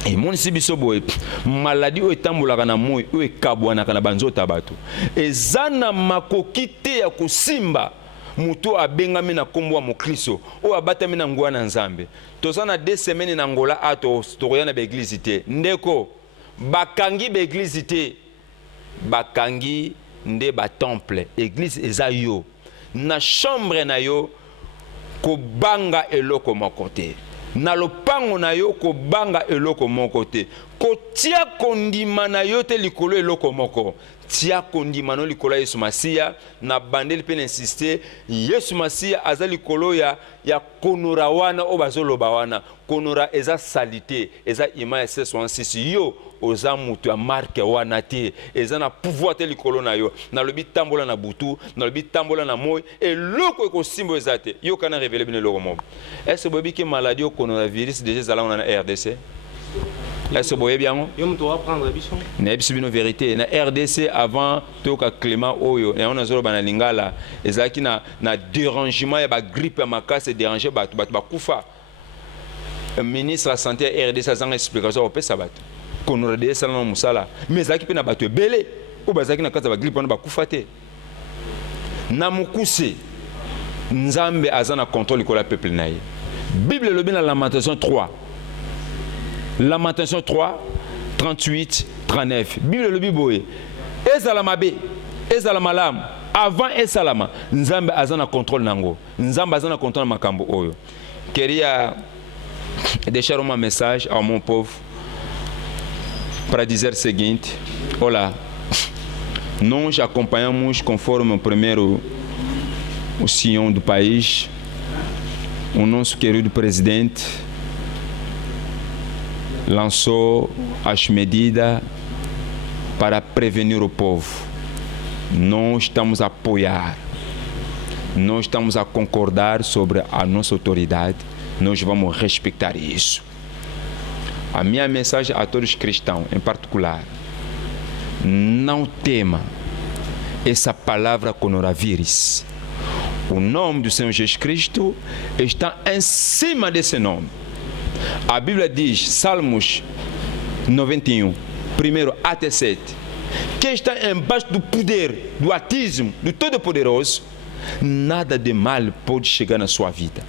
Et mon sibiso boy maladie o etambulaka na moyi o ekabwana kana banzota bato. Ezana makoki te ya kosimba mutu abengami na kombo wa mokristo o abatami na ngwa na Nzambe. Tozana 2 semaines na Angola ato tokoya na beglise te. Ndeko bakangi beglise te. Bakangi nde ba temple église eza yo na chambre na yo ko banga eloko moko te na lopango na yo ko banga eloko moko te ko tia kondima na yo te likolo eloko moko tia kondima no likolo Yesu Masiya na bandeli pe insister Yesu Masiya aza likolo ya konora wana o bazoloba wana konora eza salite eza ima 66 yo oza mutu ya marque wana te eza na pouvoir te likolo na yo na lobi tambola na butu na lobi tambola na moyi eloko ekosimbo eza te yo kana révéler bino eloko moko. Est-ce bobi ke maladie au coronavirus déjà zala on na RDC? Est-ce boye bien? Yo mto va prendre biso. Na bino vérité na RDC avant toka Clément oyo et on a zolo bana lingala ezaki na dérangement ya ba grippe ya makase déranger bato bakufa. Ministre de la santé RDC a une explication au pesa bato. Konora de salama musala mais zaki pe na bato ebele o bazaki na kata ba grippe na bakufa te. Na mukuse Nzambe azana contrôle ko la peuple na ye. Bible le bien la Lamentation 3. Lamentation 3 38 39. Bible le biboye. Ezala mabe ezala malamu avant esalama nzambe aza na contrôle nango nzambe aza na contrôle makambo oyo. Queria deixar uma mensagem ao meu povo para dizer o seguinte: olá, nós acompanhamos conforme o primeiro o senhor do país, o nosso querido presidente lançou as medidas para prevenir o povo. Nós estamos a apoiar, nós estamos a concordar sobre a nossa autoridade, nós vamos respeitar isso. A minha mensagem a todos os cristãos, em particular, não tema essa palavra coronavírus. O nome do Senhor Jesus Cristo está em cima desse nome. A Bíblia diz, Salmos 91, 1 até 7, quem está embaixo do poder, do atismo, do Todo-Poderoso, nada de mal pode chegar na sua vida.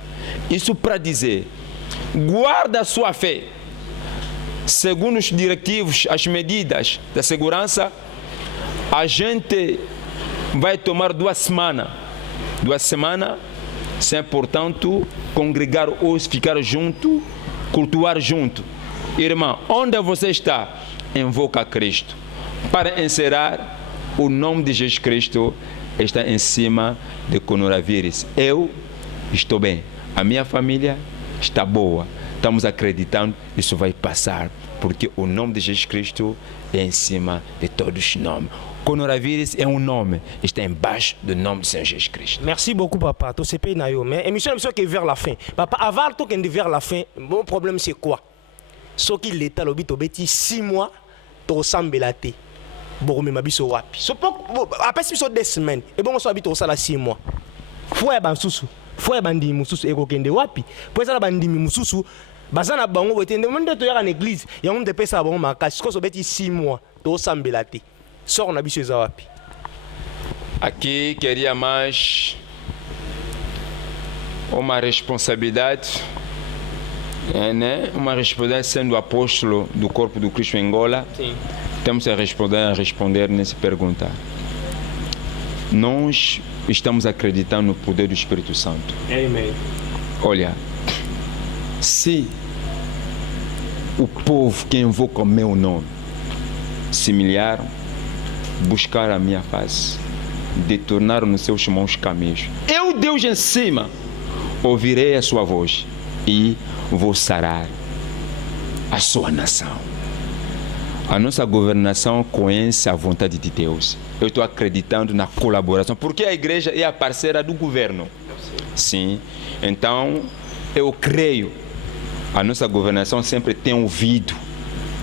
Isso para dizer, guarda a sua fé. Segundo os diretivos, as medidas da segurança, a gente vai tomar 2 semanas. 2 semanas, sem, portanto, congregar ou ficar junto, cultuar junto. Irmã, onde você está? Invoca Cristo. Para encerrar, o nome de Jesus Cristo está em cima do coronavírus. Eu estou bem, a minha família está boa. Estamos acreditando que isso vai passar, porque o nome de Jesus Cristo é em cima de todos os nomes. Coronavírus é um nome, está embaixo do nome de Senhor Jesus Christ. Merci beaucoup, papa. Tout c'est payé, mais émission qui est vers la fin. Papa, avant tout qu'on est vers la fin, mon problème c'est quoi? Ce qui l'État lobby tobeti 6 mois, to sambelate. Bon, mais ma biso wapi. So après 2 semaines, et bon on soit habité au sala 6 mois. Faut y ban susu, faut y bandi mususu eko kende wapi. Pour ça la bandi mususu, bazana bango wetende monde to ya en église, ya on de pesa bango makasi, ko so beti 6 mois, to sambelate. Só na bicho wapi. Aqui queria mais uma responsabilidade, né? Uma responsabilidade sendo apóstolo do corpo do Cristo em Angola. Sim. Temos a responder nessa pergunta. Nós estamos acreditando no poder do Espírito Santo. Amém. Olha, se o povo que invoca o meu nome se humilharam, buscar a minha face, detornaram nos seus maus caminhos, eu, Deus em cima, ouvirei a sua voz e vou sarar a sua nação. A nossa governação conhece a vontade de Deus. Eu estou acreditando na colaboração, porque a igreja é a parceira do governo. Sim, então eu creio, a nossa governação sempre tem ouvido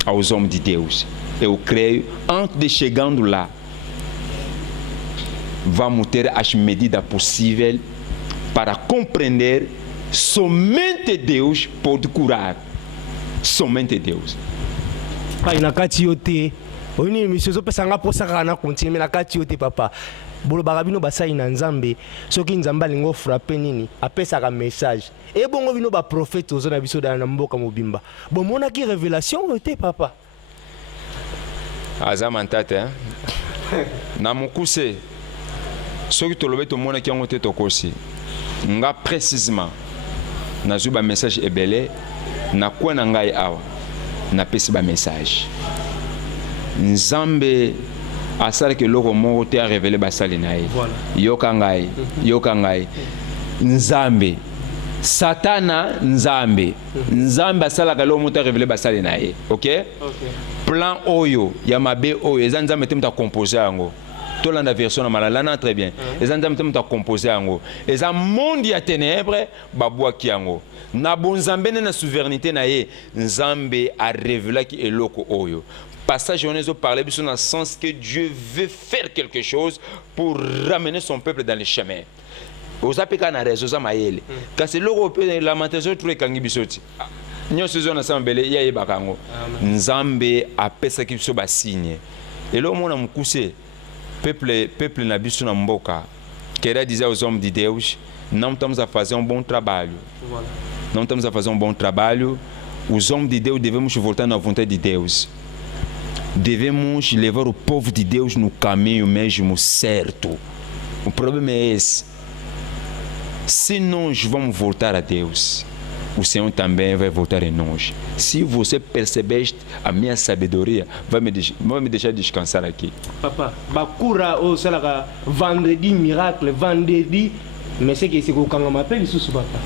aos homens de Deus. Eu creio, antes de chegando lá, vamos ter as medidas possíveis para compreender somente Deus pode curar. Somente Deus. Pai, na kati yote, oni monsieur zo pesa nga posa kana continue na kati yote papa. Bolo barabino basai na Nzambe, soki Nzamba lingo frapper nini, apesa ka message. E bongo bino ba prophète ozo na biso da na mboka mobimba. Bon mona ki révélation yote papa. Azamantate, hein? Na mukuse, soki tolobe to mona ki yango te tokosi. Nga précisément, na zuba message ebele, na kwa na ngai awa. Na pesi ba message. Nzambe asala ke loko moko te a révélé basali na ye. Yoka ngai. Nzambe. Satana Nzambe. Nzambe asala ke loko moko te a révélé basali na ye. OK? Plan oyo ya mabe oyo eza Nzambe te muta composer yango. Tolanda version na malala très bien. Eza Nzambe te muta composer yango. Eza monde ya ténèbres babwaki yango. Na bonzambe na souveraineté na ye Nzambe a révélé ki eloko oyo. Passage on a parlé dans le sens que Dieu veut faire quelque chose pour ramener son peuple dans le chemin. Aux apika na réseau za maele. Ka c'est loko pe lamentation tout kangi bisoti. Nyo saison na sambele ya yebakango. Nzambe a pesa ki biso ba signe. Et là on a mukuse peuple na biso na mboka. Queria dizer aos homens de Deus, não estamos a fazer um bom trabalho. Voilà. Não estamos a fazer um bom trabalho. Os homens de Deus devemos voltar na vontade de Deus. devemos levar o povo de Deus no caminho mesmo certo. O problema é esse. Se nós vamos voltar a Deus, o Senhor também vai voltar em nós. Se você percebeste a minha sabedoria, vai me deixar descansar aqui. Papa, bakura o salaka vendredi miracle, vendredi, mais c'est que c'est qu'on m'appelle sous papa.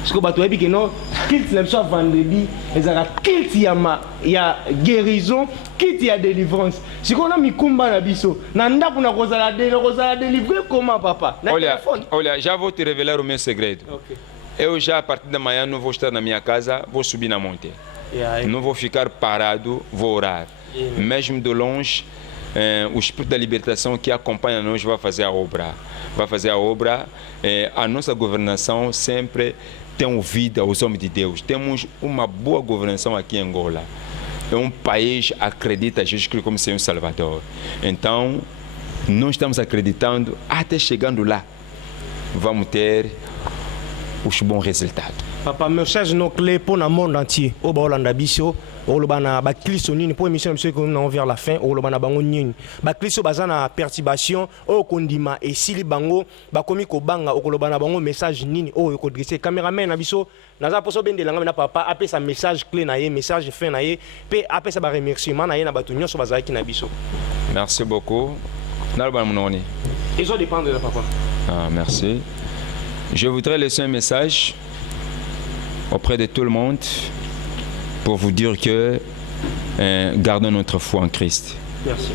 Parce que bato ebi que non, kilt na biso vendredi, ezaka kilt ya guérison, kilt ya délivrance. Si qu'on a mikumba na biso, na ndaku na kozala délivrer comment papa? Olha, já vou te revelar o meu segredo. Okay. Eu já a partir da manhã não vou estar na minha casa, vou subir na montanha. Não vou ficar parado, vou orar. Mesmo de longe, o Espírito da Libertação que acompanha nós vai fazer a obra. Vai fazer a obra. A nossa governação sempre tem ouvido aos homens de Deus. Temos uma boa governação aqui em Angola. É um país que acredita em Jesus Cristo como Senhor Salvador. Então, nós estamos acreditando, até chegando lá, vamos ter os bons resultados. Papa, message no clé pour le monde entier. Au Bolanda Biso, au Lobana Bakliso Nini, pour émission monsieur qu'on a vers la fin, au Lobana Bango Nini. Bakliso bazana perturbation, au Kondima et Sili Bango, Bakomi ko banga, au Lobana Bango message Nini, au Kodrissé, caméraman Abiso, Naza Poso Ben de Langa papa, après sa message clé naie, message fin naie, pe après sa remerciement naie na batunyo so bazaki na biso. Merci beaucoup. Nalba Mounoni. Ils ont dépend de la papa. Ah, merci. Je voudrais laisser un message auprès de tout le monde pour vous dire que gardons notre foi en Christ. Merci.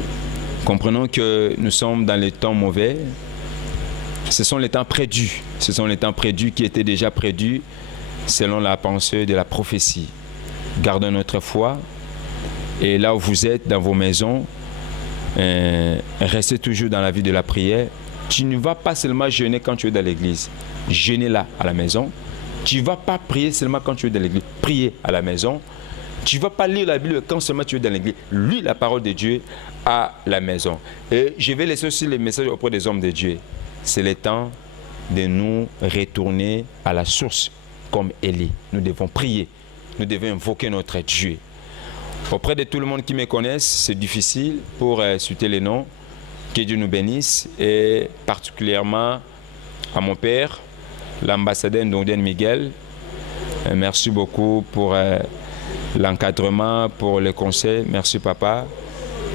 Comprenons que nous sommes dans les temps mauvais. Ce sont les temps prédits. Ce sont les temps prédits qui étaient déjà prédits selon la pensée de la prophétie. Gardons notre foi. Et là où vous êtes, dans vos maisons, restez toujours dans la vie de la prière. Tu ne vas pas seulement jeûner quand tu es dans l'église. Jeûner là, à la maison. Tu ne vas pas prier seulement quand tu es dans l'église. Prier à la maison. Tu ne vas pas lire la Bible quand seulement tu es dans l'église. Lis la parole de Dieu à la maison. Et je vais laisser aussi les messages auprès des hommes de Dieu. C'est le temps de nous retourner à la source comme Élie. Nous devons prier. Nous devons invoquer notre Dieu. Auprès de tout le monde qui me connaisse, c'est difficile pour citer les noms. Que Dieu nous bénisse et particulièrement à mon père, l'ambassadeur Ndongden Miguel. Merci beaucoup pour l'encadrement, pour le conseil. Merci papa.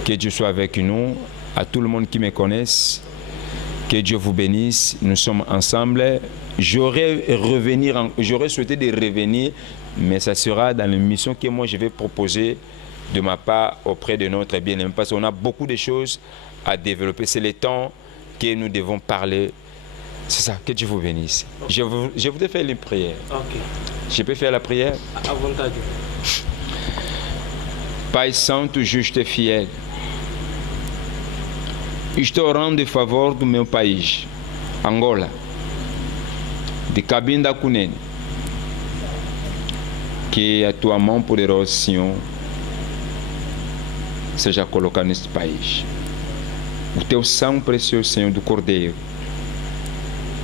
Que Dieu soit avec nous. À tout le monde qui me connaisse, que Dieu vous bénisse. Nous sommes ensemble. J'aurais souhaité de revenir, mais ça sera dans l'émission que moi je vais proposer de ma part auprès de notre bien-aimé. Parce qu'on a beaucoup de choses à développer. C'est le temps que nous devons parler. C'est ça, que Dieu vous bénisse. Je voudrais faire une prière. Okay. Je peux faire la prière? À vontade. Pai Santo, justo e fiel, estou orando em favor do meu país, Angola, de Cabinda Cunene. Que a tua mão poderosa, Senhor, seja colocada neste país. O teu sangue precioso, Senhor, do Cordeiro,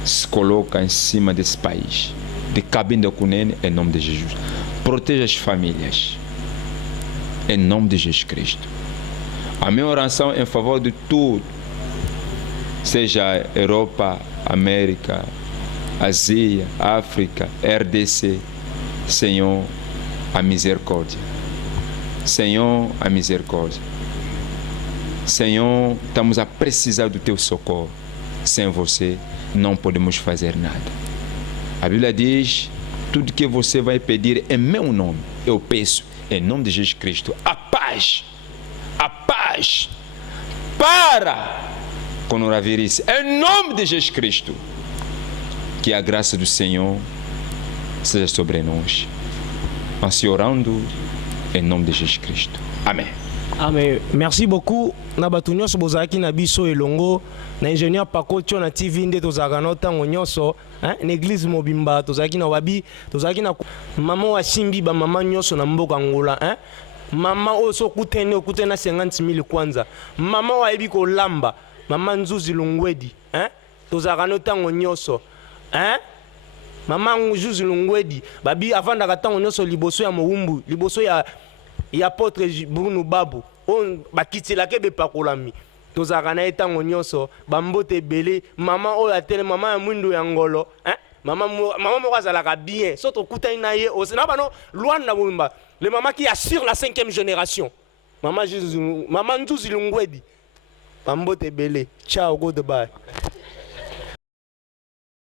se coloca em cima desse país, de Cabinda Cunene, em nome de Jesus. Proteja as famílias, em nome de Jesus Cristo. A minha oração é em favor de tudo, seja Europa, América, Ásia, África, RDC. Senhor, a misericórdia. Senhor, a misericórdia. Senhor, estamos a precisar do teu socorro. Sem você, não podemos fazer nada. A Bíblia diz, tudo que você vai pedir em meu nome, eu peço, em nome de Jesus Cristo, a paz para com o coronavírus, em nome de Jesus Cristo. Que a graça do Senhor seja sobre nós. Assim orando, em nome de Jesus Cristo. Amém. Amen. Merci beaucoup. Nabatu nyonso bozalaki na biso elongo na ingénieur Paco Tio na TV nde tozalaka na ntango nyonso na église mobimba tozalaki na wabi tozalaki na mama wa simbi ba mama nyonso na mboka Angola mama oso kutene na 50,000 kwanza mama wa ebi ko lamba mama Nzuzi Lungwedi tozalaka na ntango nyonso mama Nzuzi Lungwedi babi avanda ka ntango nyonso liboso ya Mowumbu liboso ya apôtre Bruno Babu on bakitilaka bepakolami tozalaka na ye ntango nyonso bambote ebele mama oyo atele mama ya mwindo ya ngolo mama moko azalaka bien so tokutani na ye na bano Luanda Bumba le mama qui assure la 5e génération mama Nzuzi Lungwedi bambote ebele ciao goodbye.